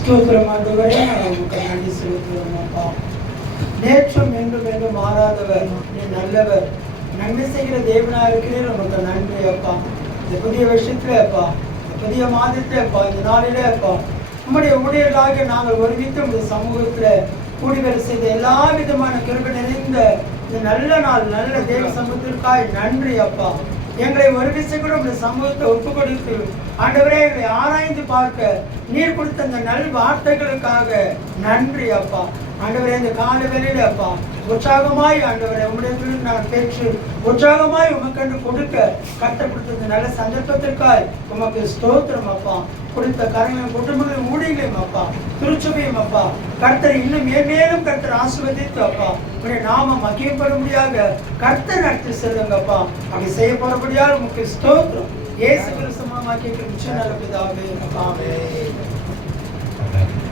ஸ்தோத்திரம் ஆண்டவரே, உங்களுக்கு நன்றி செலுத்துகிறோம் அப்பா. நேற்றும் என்றும் என்றும் மாறாதவர், நீ நல்லவர், நன்மை செய்கிற தேவனா இருக்கிறீர். உங்களுக்கு நன்றி அப்பா. இந்த புதிய வருஷத்துல அப்பா, இந்த புதிய மாதத்துல அப்பா, இந்த நாளிலே அப்பா, உம்முடைய ஊழியர்களாக நாங்கள் ஒருமித்து உங்களுடைய சமூகத்துல கூடிவரை செய்த எல்லா விதமான கிருபை நிறைந்த இந்த நல்ல நாள், நல்ல தேவ சமூகத்திற்காய் நன்றி அப்பா. எங்களை ஒரு விஷயம் கூட உங்களுடைய சமூகத்தை ஒப்பு கொடுத்து ஆண்டவரே, எங்களை ஆராய்ந்து பார்க்க நீர் கொடுத்த அந்த நல் வார்த்தைகளுக்காக நன்றி அப்பா. ஆண்டவரே, இந்த கால வேளையில அப்பா உற்சாகமாய் ஆண்டவரே உம்முடைய நான் பெற்று உற்சாகமாய் உமக்கண்டு கொடுக்க கர்த்தர் கொடுத்த இந்த நல்ல சந்தர்ப்பத்திற்காய் உமக்கு ஸ்தோத்திரம் அப்பா. கொடுத்த கரங்களையும் குடும்பங்களையும் ஊழியங்களையும் அப்பா, திருச்சபையும் அப்பா, கர்த்தர் இன்னும் மேலும் கர்த்தர் ஆசீர்வதித்து அப்பா உடைய நாமம் மகிமைப்படும்படியாக கர்த்தர் நடத்தி செல்லுங்க அப்பா. அப்படி செய்ய போறபடியால் உமக்கு ஸ்தோத்திரம். இயேசு கிறிஸ்து மூலமாக கேட்கிற நிச்சய நல்ல பிதாவே. ஆமென்.